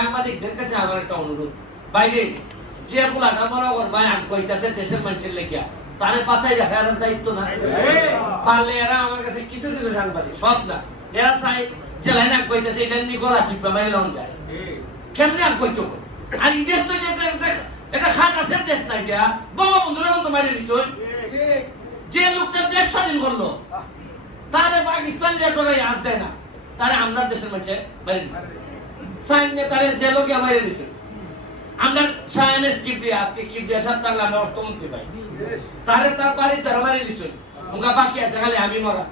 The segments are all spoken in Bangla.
সাংবাদিকদের কাছে আমার একটা অনুরোধ, বাইরে যে পোলাটা মনে কর ভাই আগ কইতাছে দেশের মানুষের লেগিয়া তারে পাশাই রাখার দায়িত্ব না, পারলে এরা আমার কাছে কিছু কিছু সাংবাদিক সব না, এরা চাই জেলায় না কইতাছে এটা নিয়ে গলা টিপা মাইলে লন যায় কেমনে আগ কইতো। আর এই দেশ তো এটা খাট আছে দেশ না, এটা বঙ্গবন্ধুর মতো মাইরে দিছ। যে লোকটা দেশ স্বাধীন করলো তারে পাকিস্তানিরা করে হাত দেয় না, তারে আমরা দেশের মাঝে মাইরে দিছে। সাইনে তারে জেলকে মাইরে দিছে। আমরা চায়নিজ কিপ্রিয়া আজকে কিপ্রিয়া সাত বাংলা আমরা অর্থমন্ত্রী ভাই, তারে তার বাড়ির তারা মাইরে দিছে। মুখা বাকি আছে খালি আমি মরা।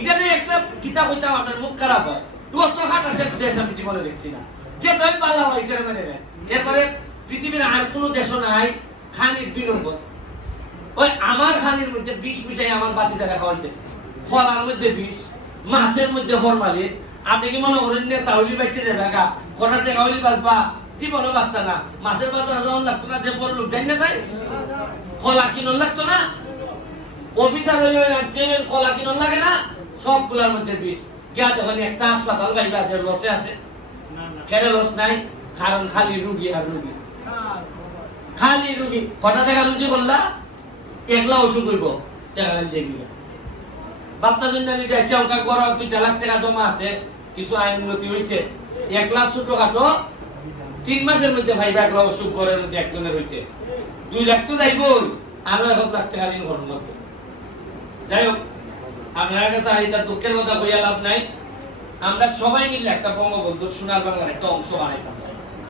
এটা নিয়ে একটা কিতাব হইতাম আপনার মুখ খারাপ হয়। কত খাট আছে দেশ আমি জীবনে দেখছি না, যে তাই পাল্লা হয় এটা মেনে নেয়। এরপরে পৃথিবীর আর কোনো দেশও নাই খানির 2 নম্বর। ওই আমার খানির মধ্যে 20 মিশাই আমার বাতি জায়গা খাওয়াইতেছে, ফলার মধ্যে 20, মাছের মধ্যে ফরমালিন। আপনি কি মনে করেন না তাহলে বেঁচে যাবে গা? কোটা টাকা হইলে বাঁচবা, জীবনও বাঁচতা না। মাছের বাজার যখন লাগতো না, যে বড় লোক জানি না তাই কলা কিনন লাগতো না, অফিসার হইলে যে কলা কিনন লাগে না, সবগুলার মধ্যে 20। গিয়া যখন একটা হাসপাতাল গাইবা যে লসে আছে, কেন লস নাই? কারণ খালি রুগী আর রুগী, খালি রুগী। কটা টাকা রুজি করলা, একলা ওষুধ হইব টাকা দেবি। বাপ্তার জন্য আমি যাই চৌকা গড় 2 লাখ টাকা জমা আছে, কিছু আইন উন্নতি হয়েছে। 1 লাখ ছোটখাটো 3 মাসের মধ্যে ভাইবা একলা অসুখ ঘরের মধ্যে একজনের হয়েছে। 2 লাখ তো যাইবই, আরো 1 লাখ টাকা ঋণ ঘর লাগবে। যাই হোক, আপনার কাছে আর এটা দুঃখের কথা কইয়া লাভ নাই। আমরা সবাই মিলে একটা বঙ্গবন্ধুর সোনার বাংলার একটা অংশ বানাইতাম।